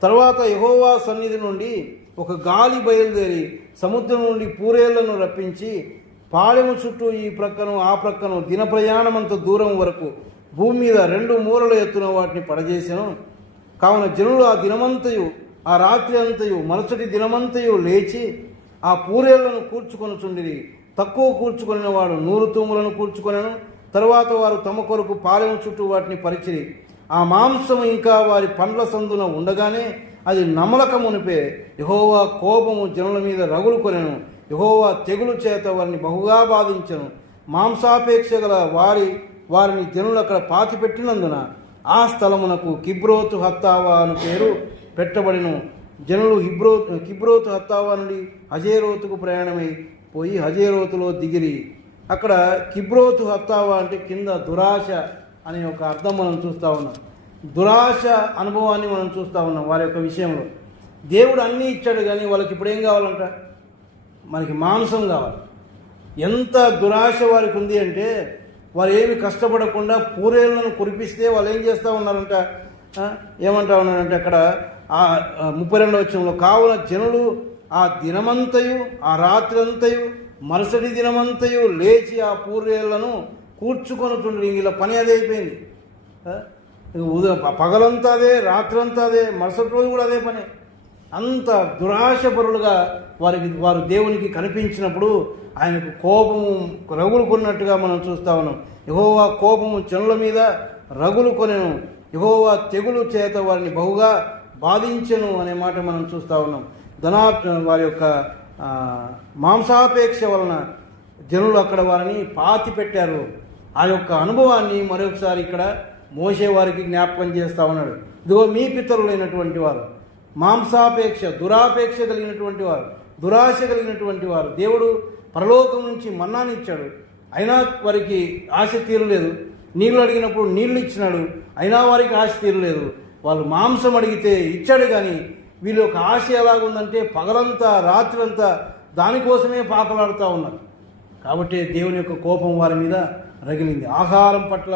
తర్వాత యెహోవా సన్నిధి నుండి ఒక గాలి బయలుదేరి సముద్రం నుండి పూరేళ్లను రప్పించి పాళెము చుట్టూ ఈ ప్రక్కను ఆ ప్రక్కను దిన ప్రయాణమంత దూరం వరకు భూమి మీద 2 మూరల ఎత్తున వాటిని పడజేసెను. కావున జనులు ఆ దినమంతయు ఆ రాత్రి అంతయు మరుసటి దినమంతయు లేచి ఆ పూరేళ్లను కూర్చుకొనుచుండిరి. తక్కువ కూర్చుకొనిన వాడు 100 తూములను కూర్చుకొనెను. తరువాత వారు తమ కొరకు పాలెము చుట్టూ వాటిని పరిచిరి. ఆ మాంసము ఇంకా వారి పండ్ల సందున ఉండగానే అది నమలక మునిపే యెహోవా కోపము జనుల మీద రగులు కొనెను. యెహోవా తెగులు చేత వారిని బహుగా బాధించెను. మాంసాపేక్ష గల వారిని జనులు అక్కడ పాతిపెట్టినందున ఆ స్థలమునకు కిబ్రోతు హత్తావా అను పేరు పెట్టబడిను. జనులు కిబ్రోతు హత్తావా నుండి హజేరోతుకు ప్రయాణమై పోయి హజేరోతులో దిగిరి. అక్కడ కిబ్రోతు హత్తావా అంటే కింద దురాశ అనే ఒక అర్థం మనం చూస్తూ ఉన్నాం. దురాశ అనుభవాన్ని మనం చూస్తూ ఉన్నాం వారి యొక్క విషయంలో. దేవుడు అన్నీ ఇచ్చాడు, కానీ వాళ్ళకి ఇప్పుడు ఏం కావాలంట? మనకి మాంసం కావాలి. ఎంత దురాశ వారికి ఉంది అంటే వారు ఏమి కష్టపడకుండా పూరేళ్లను కురిపిస్తే వాళ్ళు ఏం చేస్తూ ఉన్నారంట? ఏమంటా ఉన్నారంటే అక్కడ 32వ వచనంలో, కావున జనులు ఆ దినమంతయు ఆ రాత్రి అంతయు మరుసటి దినమంతయు లేచి ఆ పూరేళ్లను కూర్చుకొనుచుండ్రి. ఇలా పని అదే అయిపోయింది. పగలంతా అదే, రాత్రంతా అదే, మరుసటి రోజు కూడా అదే పని. అంత దురాశపరులుగా వారు దేవునికి కనిపించినప్పుడు ఆయనకు కోపము రగులు కొన్నట్టుగా మనం చూస్తూ ఉన్నాం. యెహోవా కోపము జనుల మీద రగులు కొనెను. యెహోవా తెగులు చేత వారిని బహుగా బాధించెను అనే మాట మనం చూస్తూ ఉన్నాం. వారి యొక్క మాంసాపేక్ష వలన జనులు అక్కడ వారిని పాతి పెట్టారు. ఆ యొక్క అనుభవాన్ని మరొకసారి ఇక్కడ మోషే వారికి జ్ఞాపకం చేస్తూ ఉన్నాడు. ఇదిగో మీ పితరులైనటువంటి వారు మాంసాపేక్ష, దురాపేక్ష కలిగినటువంటి వారు, దురాశ కలిగినటువంటి వారు. దేవుడు పరలోకం నుంచి మన్నానిచ్చాడు, అయినా వారికి ఆశ తీరలేదు. నీళ్లు అడిగినప్పుడు నీళ్లు ఇచ్చినాడు, అయినా వారికి ఆశ తీరలేదు. వాళ్ళు మాంసం అడిగితే ఇచ్చాడు, కానీ వీళ్ళ యొక్క ఆశ ఎలాగుందంటే పగలంతా రాత్రంతా దానికోసమే పాకలాడుతూ ఉన్నారు. కాబట్టి దేవుని యొక్క కోపం వారి మీద రగిలింది. ఆహారం పట్ల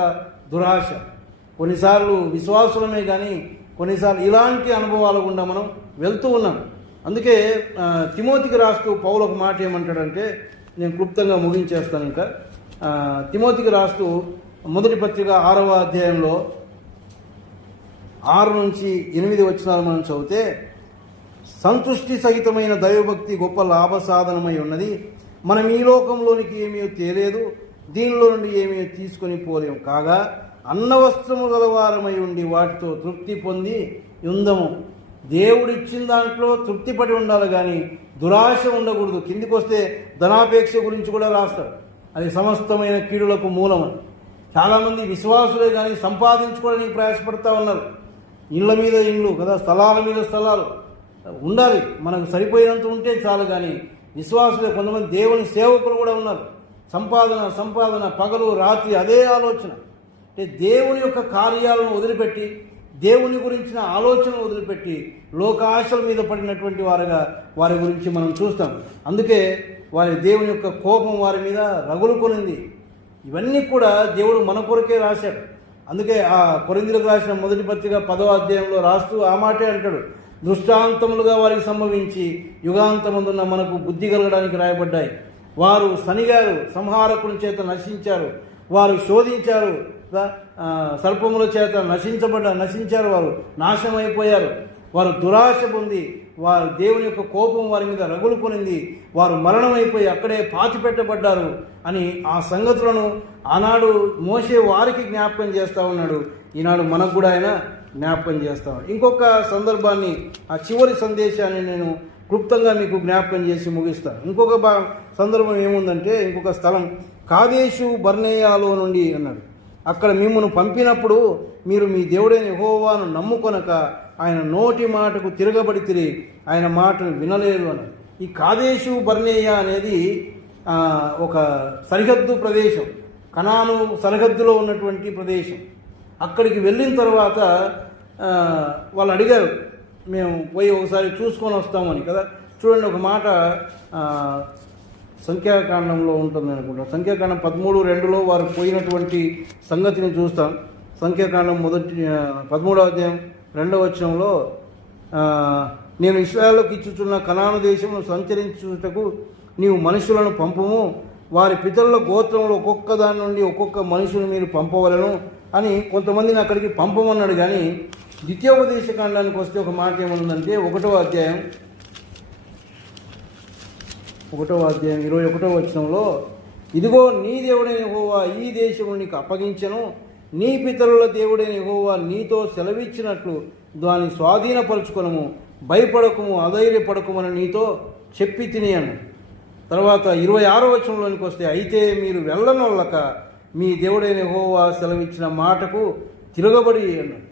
దురాశ. కొన్నిసార్లు విశ్వాసులమే కానీ కొన్నిసార్లు ఇలాంటి అనుభవాల గుండా మనం వెళ్తూ ఉన్నాం. అందుకే తిమోతికి రాస్తూ పౌలు ఒక మాట ఏమంటాడంటే, నేను క్లుప్తంగా ముగించేస్తాను. ఇంకా తిమోతికి రాస్తూ మొదటి పత్రిక 6వ అధ్యాయంలో 6 నుంచి 8 వచనాలు మనం చదివితే, సంతుష్టి సహితమైన దైవభక్తి గొప్ప లాభ సాధనమై ఉన్నది. మనం ఈ లోకంలోనికి ఏమీ తేలేదు, దీనిలో నుండి ఏమీ తీసుకొని పోలేము. కాగా అన్నవస్త్రము గలవారమై ఉండి వాటితో తృప్తి పొంది ఉందము. దేవుడిచ్చిన దాంట్లో తృప్తి పడి ఉండాలి, కానీ దురాశ ఉండకూడదు. కిందికి వస్తే ధనాపేక్ష గురించి కూడా రాస్తాడు. అది సమస్తమైన కీడులకు మూలమని. చాలామంది విశ్వాసులే కానీ సంపాదించుకోవడానికి ప్రయాసపడతా ఉన్నారు. ఇళ్ళ మీద ఇండ్లు కదా, స్థలాల మీద స్థలాలు ఉండాలి, మనకు సరిపోయినంత ఉంటే చాలు. కానీ విశ్వాసులే, కొంతమంది దేవుని సేవకులు కూడా ఉన్నారు. సంపాదన పగలు రాత్రి అదే ఆలోచన. అంటే దేవుని యొక్క కార్యాలను వదిలిపెట్టి, దేవుని గురించిన ఆలోచనలు వదిలిపెట్టి లోక ఆశల మీద పడినటువంటి వారి గురించి మనం చూస్తాం. అందుకే దేవుని యొక్క కోపం వారి మీద రగులుకొనింది. ఇవన్నీ కూడా దేవుడు మన కొరకే రాశాడు. అందుకే ఆ కొరింథీయులకు రాసిన మొదటి పత్రిక 10వ అధ్యాయంలో రాస్తూ ఆ మాటే అంటాడు, దృష్టాంతములుగా వారికి సంభవించి యుగాంతమందున్న మనకు బుద్ధి కలగడానికి రాయబడ్డాయి. వారు సనిగారు, సంహారకుని చేత నశించారు, వారు శోధించారు, సర్పముల చేత నశించారు, వారు నాశనమైపోయారు. వారు దురాశ పొంది వారు దేవుని యొక్క కోపం వారి మీద రగులుకొనింది, వారు మరణమైపోయి అక్కడే పాతిపెట్టబడ్డారు అని ఆ సంగతులను ఆనాడు మోషే వారికి జ్ఞాపకం చేస్తూ ఉన్నాడు. ఈనాడు మనకు కూడా ఆయన జ్ఞాపకం చేస్తా ఉన్నాడు. ఇంకొక సందర్భాన్ని, ఆ చివరి సందేశాన్ని నేను క్లుప్తంగా మీకు జ్ఞాపకం చేసి ముగిస్తాను. ఇంకొక సందర్భం ఏముందంటే, ఇంకొక స్థలం కాదేశు బర్నేయాలో నుండి అన్నాడు. అక్కడ మిమ్మల్ని పంపినప్పుడు మీరు మీ దేవుడైన యెహోవాను నమ్ముకొనక ఆయన నోటి మాటకు తిరగబడితిరి, ఆయన మాటను వినలేదు అన్నాడు. ఈ కాదేశు బర్నేయ అనేది ఒక సరిహద్దు ప్రదేశం, కనాను సరిహద్దులో ఉన్నటువంటి ప్రదేశం. అక్కడికి వెళ్ళిన తర్వాత వాళ్ళు అడిగారు, మేము పోయి ఒకసారి చూసుకొని వస్తామని కదా. చూడండి, ఒక మాట సంఖ్యాకాండంలో ఉంటుంది అనుకుంటా. సంఖ్యాకాండం 13:2లో వారు పోయినటువంటి సంగతిని చూస్తాం. సంఖ్యాకాండం 13వ అధ్యాయం 2వ వచనంలో, నేను ఇశ్రాయేలుకు ఇచ్చుచున్న కనాను దేశమును సంచరించుటకు నీవు మనుషులను పంపుము, వారి పితరుల గోత్రంలో ఒక్కొక్క దాని నుండి ఒక్కొక్క మనుషుని మీరు పంపవలను అని కొంతమందిని అక్కడికి పంపమన్నాడు. కానీ ద్వితీయోపదేశ కాండానికి వస్తే ఒక మాట ఏముందంటే, 1వ అధ్యాయం 21వ వచనంలో, ఇదిగో నీ దేవుడైన యెహోవా ఈ దేశమును నీకు అప్పగించెను, నీ పితరుల దేవుడైన యెహోవా నీతో సెలవిచ్చినట్లు దాన్ని స్వాధీనపరచుకొనము, భయపడకము అధైర్యపడకమని నీతో చెప్పి తిని అన్నాడు. తర్వాత 26వ వచనంలోనికి వస్తే, అయితే మీరు వెళ్ళనొల్లక మీ దేవుడైన యెహోవా సెలవిచ్చిన మాటకు తిరగబడి అన్నాడు.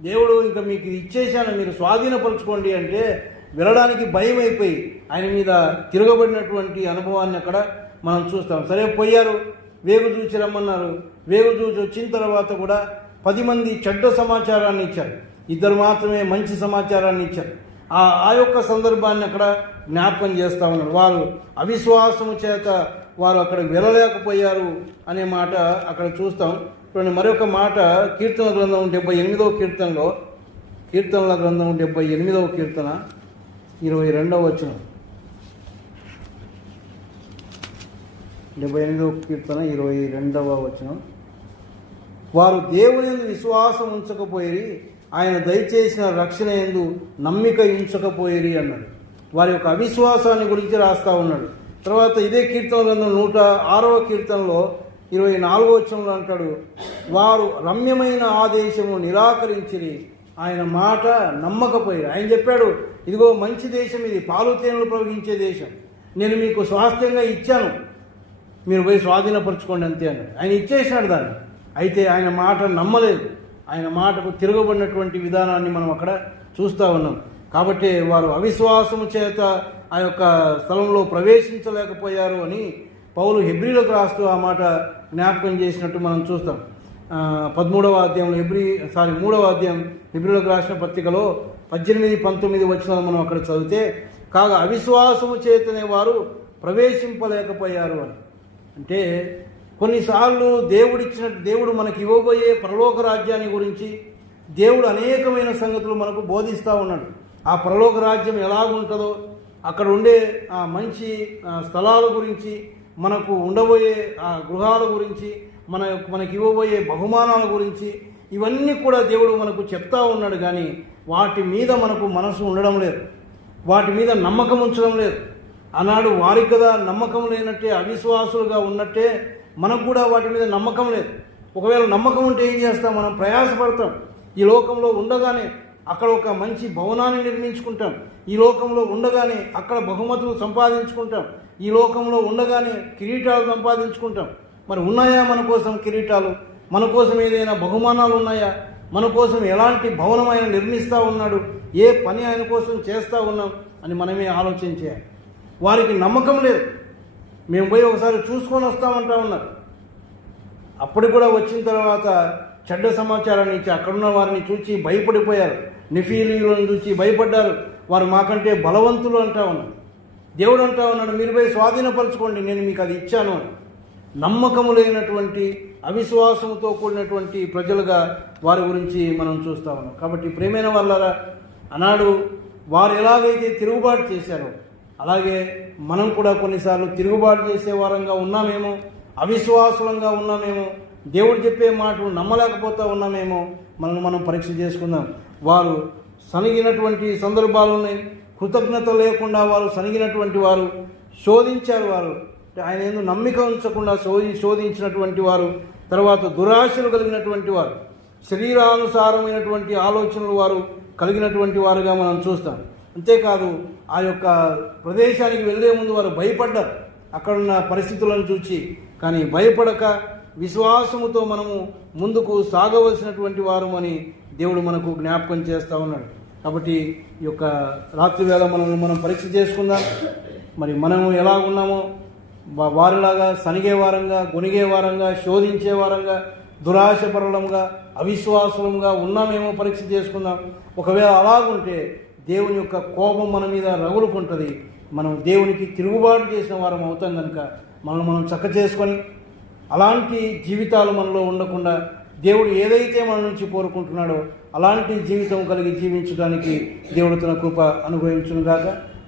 దేవుడు ఇంకా మీకు ఇచ్చేశాను, మీరు స్వాధీనపరచుకోండి అంటే వెళ్ళడానికి భయం అయిపోయి ఆయన మీద తిరగబడినటువంటి అనుభవాన్ని అక్కడ మనం చూస్తాం. సరే పోయారు, వేగు చూచి రమ్మన్నారు. వేగు చూచి వచ్చిన తర్వాత కూడా 10 మంది చెడ్డ సమాచారాన్ని ఇచ్చారు, 2 మాత్రమే మంచి సమాచారాన్ని ఇచ్చారు. ఆ యొక్క సందర్భాన్ని అక్కడ జ్ఞాపకం చేస్తూ ఉన్నారు. వారు అవిశ్వాసము చేత వారు అక్కడ వెళ్ళలేకపోయారు అనే మాట అక్కడ చూస్తాం. చూడండి, మరొక మాట కీర్తన గ్రంథం 78వ కీర్తనలో, కీర్తనల గ్రంథం 78వ కీర్తన 22వ వచనం. 78వ కీర్తన 22వ వచనం, వారు దేవుని యందు విశ్వాసం ఉంచకపోయిరి, ఆయన దయచేసిన రక్షణ యందు నమ్మిక ఉంచకపోయిరి అన్నాడు. వారి యొక్క అవిశ్వాసాన్ని గురించి రాస్తా ఉన్నాడు. తర్వాత ఇదే కీర్తన గ్రంథం 106వ కీర్తనలో 24వ వచనంలో అంటాడు, వారు రమ్యమైన ఆదేశము నిరాకరించిరి, ఆయన మాట నమ్మకపోయారు. ఆయన చెప్పాడు, ఇదిగో మంచి దేశం, ఇది పాలు తేనెలు ప్రవహించే దేశం, నేను మీకు స్వాస్థ్యంగా ఇచ్చాను, మీరు పోయి స్వాధీనపరచుకోండి అంతే అన్నాడు. ఆయన ఇచ్చేసినాడు దాన్ని. అయితే ఆయన మాట నమ్మలేదు, ఆయన మాటకు తిరగబడినటువంటి విధానాన్ని మనం అక్కడ చూస్తూ ఉన్నాం. కాబట్టి వారు అవిశ్వాసము చేత ఆ యొక్క స్థలంలో ప్రవేశించలేకపోయారు అని పౌలు హెబ్రీలకు రాస్తూ ఆ మాట జ్ఞాపకం చేసినట్టు మనం చూస్తాం. 3వ అధ్యాయంలో హెబ్రీలకు రాసిన పత్రికలో 18-19 వచనాలు మనం అక్కడ చదివితే, కాగా అవిశ్వాసము చేతనే వారు ప్రవేశింపలేకపోయారు అని. అంటే కొన్నిసార్లు దేవుడు మనకి ఇవ్వబోయే పరలోక రాజ్యాన్ని గురించి దేవుడు అనేకమైన సంగతులు మనకు బోధిస్తూ ఉన్నాడు. ఆ పరలోక రాజ్యం ఎలాగుంటుందో, అక్కడ ఉండే ఆ మంచి స్థలాల గురించి, మనకు ఉండబోయే ఆ గృహాల గురించి, మనకి ఇవ్వబోయే బహుమానాల గురించి, ఇవన్నీ కూడా దేవుడు మనకు చెప్తా ఉన్నాడు. కానీ వాటి మీద మనకు మనసు ఉండడం లేదు, వాటి మీద నమ్మకం ఉంచడం లేదు. ఆనాడు వారికి కదా నమ్మకం లేనట్టే, అవిశ్వాసులుగా ఉన్నట్టే మనకు కూడా వాటి మీద నమ్మకం లేదు. ఒకవేళ నమ్మకం ఉంటే ఏం చేస్తాం, మనం ప్రయాసపడతాం. ఈ లోకంలో ఉండగానే అక్కడ ఒక మంచి భవనాన్ని నిర్మించుకుంటాం, ఈ లోకంలో ఉండగానే అక్కడ బహుమతులు సంపాదించుకుంటాం, ఈ లోకంలో ఉండగానే కిరీటాలు సంపాదించుకుంటాం. మరి ఉన్నాయా మన కోసం కిరీటాలు? మన కోసం ఏదైనా బహుమానాలు ఉన్నాయా? మన కోసం ఎలాంటి భవనం ఆయన నిర్మిస్తూ ఉన్నాడు? ఏ పని ఆయన కోసం చేస్తూ ఉన్నాం అని మనమే ఆలోచన చేయాలి. వారికి నమ్మకం లేదు. మేము పోయి ఒకసారి చూసుకొని వస్తామంటా ఉన్నారు. అప్పటికి కూడా వచ్చిన తర్వాత చెడ్డ సమాచారాన్ని ఇచ్చి అక్కడున్న వారిని చూసి భయపడిపోయారు. నెఫీలీయులను చూసి భయపడ్డారు. వారు మాకంటే బలవంతులు అంటా ఉన్నారు. దేవుడు అంటా ఉన్నాడు, మీరు పోయి స్వాధీనపరచుకోండి, నేను మీకు అది ఇచ్చాను అని. నమ్మకము లేనటువంటి, అవిశ్వాసంతో కూడినటువంటి ప్రజలుగా వారి గురించి మనం చూస్తూ ఉన్నాం. కాబట్టి ప్రియమైన వాళ్ళారా, ఆనాడు వారు ఎలాగైతే తిరుగుబాటు చేశారో అలాగే మనం కూడా కొన్నిసార్లు తిరుగుబాటు చేసే వారంగా ఉన్నామేమో, అవిశ్వాసులంగా ఉన్నామేమో, దేవుడు చెప్పే మాటలు నమ్మలేకపోతూ ఉన్నామేమో, మనం పరీక్ష చేసుకుందాం. వారు సనిగినటువంటి సందర్భాలు ఉన్నాయి. కృతజ్ఞత లేకుండా వారు సనిగినటువంటి వారు, శోధించారు. వారు ఆయన యందు నమ్మిక ఉంచకుండా శోధించినటువంటి వారు, తర్వాత దురాశలు కలిగినటువంటి వారు, శరీరానుసారమైనటువంటి ఆలోచనలు వారు కలిగినటువంటి వారుగా మనం చూస్తాం. అంతేకాదు ఆ యొక్క ప్రదేశానికి వెళ్ళే ముందు వారు భయపడ్డారు అక్కడున్న పరిస్థితులను చూచి. కానీ భయపడక విశ్వాసముతో మనము ముందుకు సాగవలసినటువంటి వారమని దేవుడు మనకు జ్ఞాపకం చేస్తూ ఉన్నాడు. కాబట్టి ఈ యొక్క రాత్రి వేళ మనం పరీక్ష చేసుకుందాం. మరి మనము ఎలా ఉన్నామో వారిలాగా సనిగే వారంగా, గొనిగే వారంగా, శోధించే వారంగా, దురాశపరులంగా, అవిశ్వాసంగా ఉన్నామేమో పరీక్ష చేసుకుందాం. ఒకవేళ అలాగుంటే దేవుని యొక్క కోపం మన మీద రగులుకుంటుంది. మనం దేవునికి తిరుగుబాటు చేసిన వారం అవుతాం కనుక మనం చక్క చేసుకొని అలాంటి జీవితాలు మనలో ఉండకుండా దేవుడు ఏదైతే మన నుంచి కోరుకుంటున్నాడో అలాంటి జీవితం కలిగి జీవించడానికి దేవుడు తన కృప అనుగ్రహించును గాక.